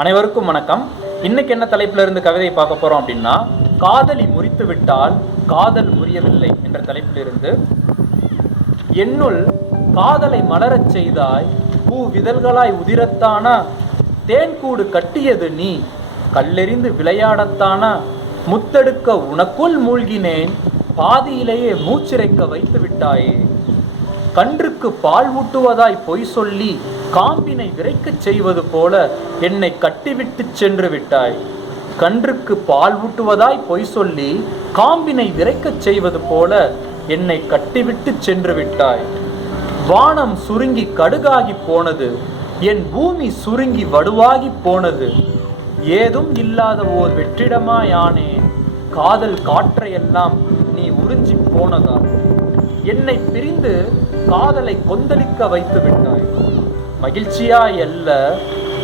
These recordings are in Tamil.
அனைவருக்கும் வணக்கம். இன்னைக்கு என்ன தலைப்புல இருந்து கவிதை பார்க்க போறோம் அப்படின்னா காதலி முறித்து விட்டால் காதல் முறியவில்லை என்ற தலைப்பிலிருந்து என்னுள் காதலை மலரச் செய்தாய் பூ விதழ்களாய் உதிரத்தானா தேன்கூடு கட்டியது நீ கல்லெறிந்து விளையாடத்தானா முத்தெடுக்க உனக்குள் மூழ்கினேன் பாதியிலேயே மூச்சிறைக்க வைத்து விட்டாயே. கன்றுக்கு பால் ஊட்டுவதாய் பொய் சொல்லி காம்பினை விரைக்கச் செய்வது போல என்னை கட்டிவிட்டுச் சென்று விட்டாய். கன்றுக்கு பால் ஊட்டுவதாய் பொய் சொல்லி காம்பினை விரைக்கச் செய்வது போல என்னை கட்டிவிட்டுச் சென்று விட்டாய். வானம் சுருங்கி கடுகாகி போனது என் பூமி சுருங்கி வடுவாகி போனது. ஏதும் இல்லாத ஓர் வெற்றிடமாயானே காதல் காற்றையெல்லாம் நீ உறிஞ்சி போனதா என்னை பிரிந்து காதலை கொந்தளிக்க வைத்து விட்டாய். மகிழ்ச்சியாய் அல்ல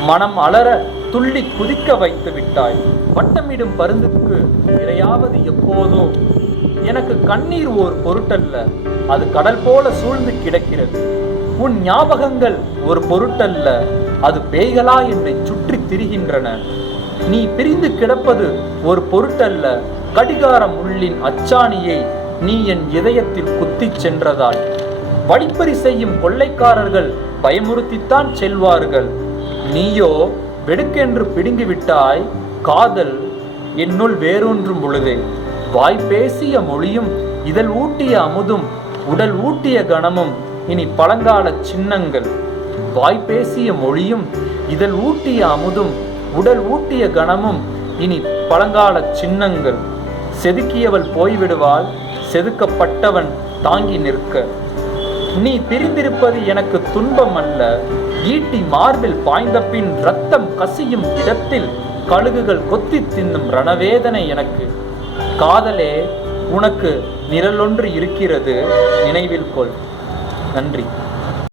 மனம் அலற துள்ளி குதிக்க வைத்து விட்டாய். வட்டமிடும் பருந்துக்கு இரையாவது எப்போதோ எனக்கு கண்ணீர் ஓர் பொருட்டல்ல அது கடல் போல சூழ்ந்து கிடக்கிறது. உன் ஞாபகங்கள் ஒரு பொருட்டல்ல அது பேய்களா என்னை சுற்றி திரிகின்றன. நீ பிரிந்து கிடப்பது ஒரு பொருட்டல்ல கடிகார முள்ளின் அச்சாணியை நீ என் இதயத்தில் குத்திச் சென்றதால் வழிப்பறி செய்யும் கொள்ளைக்காரர்கள் பயமுறுத்தித்தான் செல்வார்கள். நீயோ வெடுக்கென்று பிடுங்கி விட்டாய் காதல் என்னுள் வேரூன்றும் பொழுதே. வாய் பேசிய மொழியும் இதழ் ஊட்டிய அமுதும் உடல் ஊட்டிய கணமும் இனி பழங்கால சின்னங்கள். வாய் பேசிய மொழியும் இதழ் ஊட்டிய அமுதும் உடல் ஊட்டிய கணமும் இனி பழங்கால சின்னங்கள். செதுக்கியவள் போய்விடுவாள் செதுக்கப்பட்டவன் தாங்கி நிற்க. நீ பிரிந்திருப்பது எனக்கு துன்பம் அல்ல ஈட்டி மார்பில் பாய்ந்த பின் ரத்தம் கசியும் இடத்தில் கழுகுகள் கொத்தி தின்னும் ரணவேதனை எனக்கு. காதலே உனக்கு நிரலொன்று இருக்கிறது. நினைவில் கொள். நன்றி.